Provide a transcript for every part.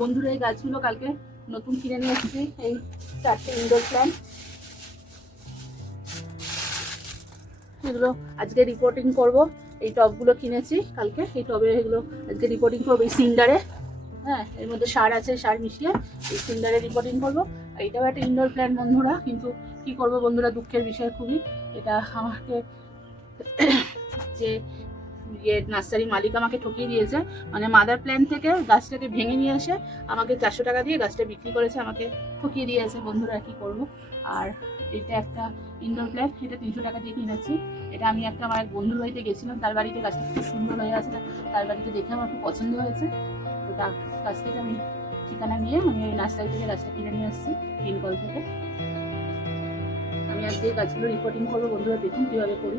বন্ধুরা এই গাছগুলো কালকে নতুন কিনে নিয়ে এসেছি, এই 4টে ইনডোর প্ল্যান্ট। এগুলো আজকে রিপোর্টিং করব। এই টবগুলো কিনেছি কালকে, এই টবে এগুলো আজকে রিপোর্টিং করবো এই সিন্ডারে। হ্যাঁ, এর মধ্যে সার আছে, সার মিশিয়ে এই সিন্ডারে রিপোর্টিং করবো। এটাও একটা ইনডোর প্ল্যান্ট বন্ধুরা, কিন্তু কি করব বন্ধুরা, দুঃখের বিষয় খুবই। এটা আমাকে যে নার্সারি মালিক আমাকে ঠকিয়ে দিয়েছে, মানে মাদার প্ল্যান্ট থেকে গাছটাকে ভেঙে নিয়ে এসে আমাকে 400 টাকা দিয়ে গাছটা বিক্রি করেছে, আমাকে ঠকিয়ে দিয়েছে বন্ধুরা, কি করব। আর এটা একটা ইনডোর প্ল্যান্ট, এটা 300 টাকা দিয়ে কিনেছি। এটা আমি একটা আমার বন্ধুর বাড়িতে গেছিলাম, তার বাড়িতে গাছটা খুব সুন্দর হয়ে আছে, তার বাড়িতে দেখে আমার খুব পছন্দ হয়েছে। তো তার কাছ থেকে আমি ঠিকানা নিয়ে আমি ওই নার্সারি থেকে গাছটা কিনে নিয়ে আসছি, তিনকল থেকে। আমি আজকে গাছগুলো রিপোর্টিং করবো বন্ধুরা, দেখুন কীভাবে করি।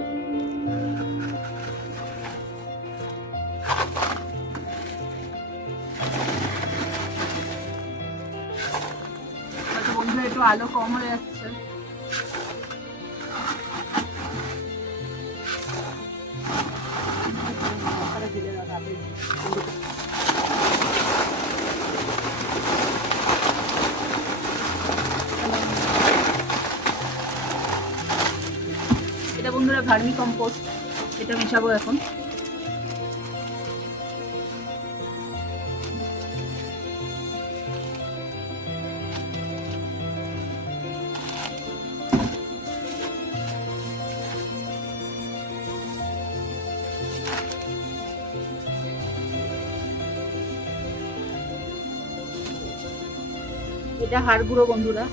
বন্ধুরা একটু আলো কম হয়ে যাচ্ছে। এটা বন্ধুরা ভার্মি কম্পোস্ট, এটা মেশাবো এখন। এটা হাড় গুঁড়ো বন্ধুরা।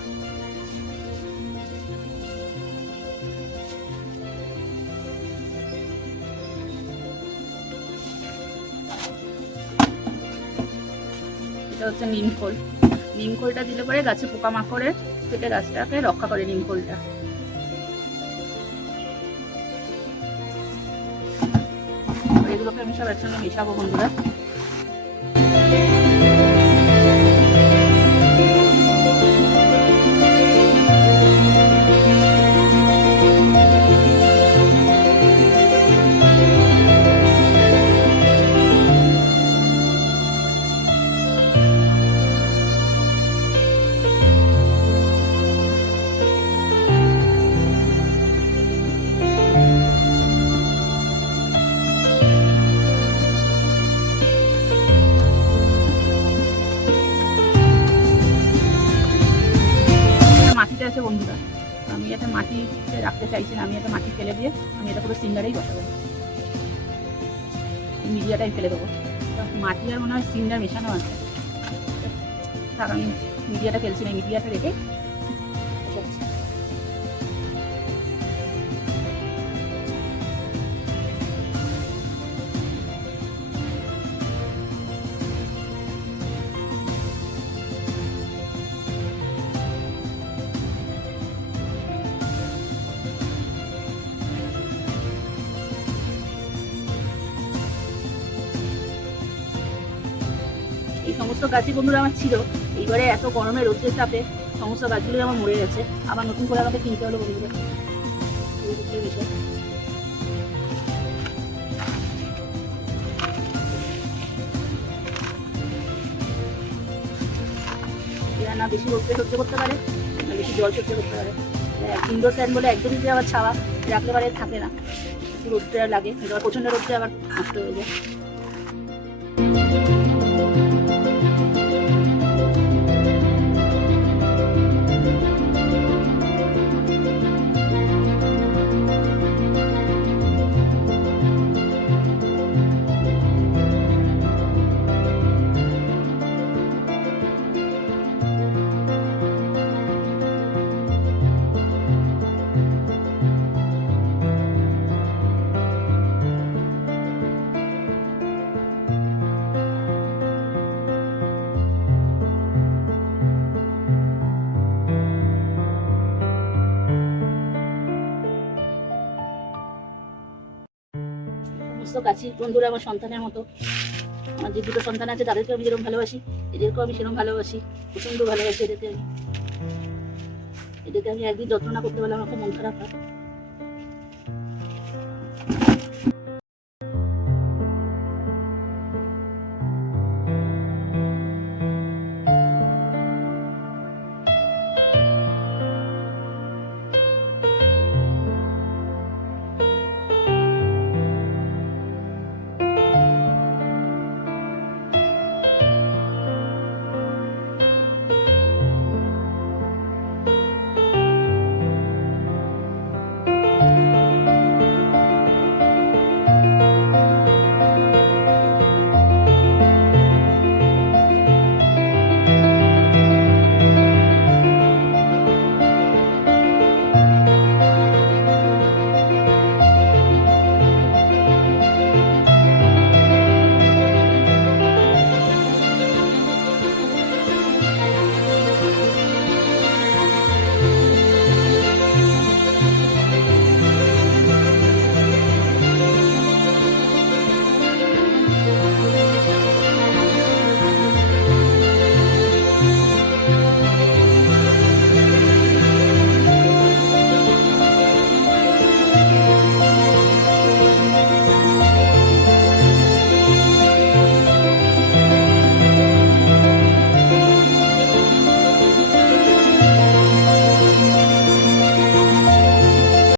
এটা হচ্ছে নিমখোল। নিমখোলটা দিলে পরে গাছে পোকামাকড়ের থেকে গাছটাকে রক্ষা করে নিমখোলটা। এগুলোকে আমি সব একসঙ্গে মেশাবো বন্ধুরা। মাটিতে আছে বন্ধুরা, আমি এটা মাটিতে রাখতে চাইছি না, আমি এটা মাটি ফেলে দিয়ে আমি এটা পুরো সিন্ডারেই বসাবো, মিডিয়াটাই ফেলে দেবো। মাটি আর মনে হয় সিন্ডার মেশানো আছে, থাক আমি মিডিয়াটা ফেলছি না, মিডিয়াটা রেখে এই সমস্ত গাছই বন্ধুরা আমার ছিল। এইবারে এত গরমে রোদের চাপে সমস্ত গাছগুলো আমার মরে গেছে, আবার নতুন করে আমাকে কিনতে হলো বন্ধুরা। বিষয় এরা না বেশি রোদকে সহ্য করতে পারে, না বেশি জল সহ্য করতে পারে। ইনডোর প্ল্যান্ট বলে একদমই যে আবার ছাওয়া রাখলে পারে থাকে না, রোদটা লাগে, প্রচণ্ড রোদটা আবার নষ্ট হয়ে যায়। সমস্ত গাছই বন্ধুরা আমার সন্তানের মতো। আমার যে দুটো সন্তান আছে তাদেরকে আমি যেরকম ভালোবাসি, এদেরকেও আমি সেরকম ভালোবাসি, প্রচণ্ড ভালোবাসি এদেরকে। এদেরকে আমি একদিন যত্ন না করতে পারলে আমার খুব মন খারাপ হয়।